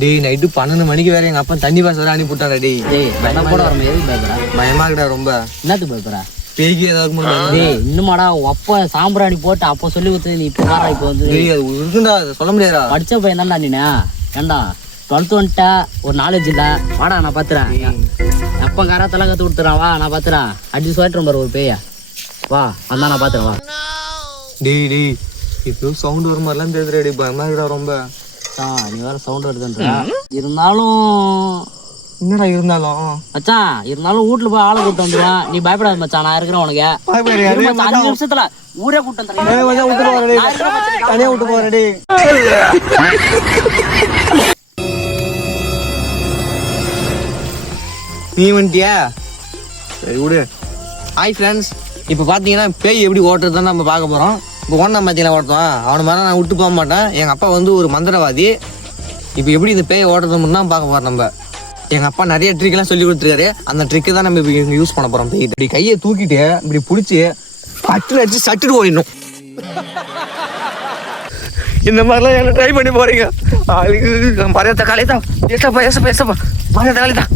டேய் நைட்டு 12 மணிக்கு வேற எங்க அப்பா தண்ணி பாஸ் வர அனுப்பிவிட்டாடா. டேய் கூட வர எதுக்கு பயப்படுறா? பயமா இருக்குடா ரொம்ப. என்னத்துக்கு பயப்படுறா? பேய்க்கு ஏதாவது டேய் இன்னுமாடா அப்பா சாம்பிராணி போட்டு அப்போ சொல்லி கொடுத்தது நீ இப்போ வேற இப்போ வந்து டேய் அது இருக்குண்டா, சொல்ல முடியாதா? படிச்ச பையன் தான்டா நீ. ஏண்டா 12th வந்துட்டா ஒரு நாலேஜ் இல்லை. வாடா நான் பார்த்துறேன். எப்போ கராத்தெல்லாம் கற்று கொடுத்துறான். வா நான் பார்த்துறேன். அடிச்சு சொல்லிட்டு பாரு ஒரு பேயா. வா வந்தா நான் பார்த்துறேன். வா டேய் டேய் இப்போ சவுண்ட் வர மாதிரிலாம் தெரியுதுடா. டேய் பயமா இருக்குடா ரொம்ப. நீ வேற சவுண்ட் வருதுன்ற. இருந்தாலும் என்னடா இருந்தாலும் மச்சான் இருந்தாலும் வீட்டுல போய் ஆளை கூட்டு வந்துடுவேன். நீ பயப்படாத மச்சான், நான் இருக்கிறேன் உனக்கு. 5 நிமிஷத்துல ஊரே கூட்டு வந்துடுறேன். தனியா விட்டு போறேன். டேய் நீ வந்துட்டியா? சரி விடு. ஹாய் ஃப்ரெண்ட்ஸ், இப்போ பார்த்தீங்கன்னா பேய் எப்படி ஓட்டுறது தான் நம்ம பார்க்க போகிறோம். இப்போ ஒன்றா பார்த்தீங்கன்னா ஓட்டுவான் அவனை மாதிரி நான் விட்டு போக மாட்டேன். எங்கள் அப்பா வந்து ஒரு மந்திரவாதி. இப்போ எப்படி இந்த பேயை ஓட்டுறது மட்டும் தான் பார்க்க போகிறோம். நம்ம எங்கள் அப்பா நிறைய ட்ரிக்கெல்லாம் சொல்லி கொடுத்துருக்காரு. அந்த ட்ரிக்கை தான் நம்ம இப்போ யூஸ் பண்ண போகிறோம். பேய் இப்படி கையை தூக்கிட்டு இப்படி பிடிச்சி பட்டில் அடிச்சு சட்டுட்டு போயிடணும். இந்த மாதிரிலாம் என்ன ட்ரை பண்ணி போகிறீங்க? மரியாதை தக்காளி தான். ஏசப்பா ஏசப்பா ஏசப்பா மரியாதை தக்காளி தான்.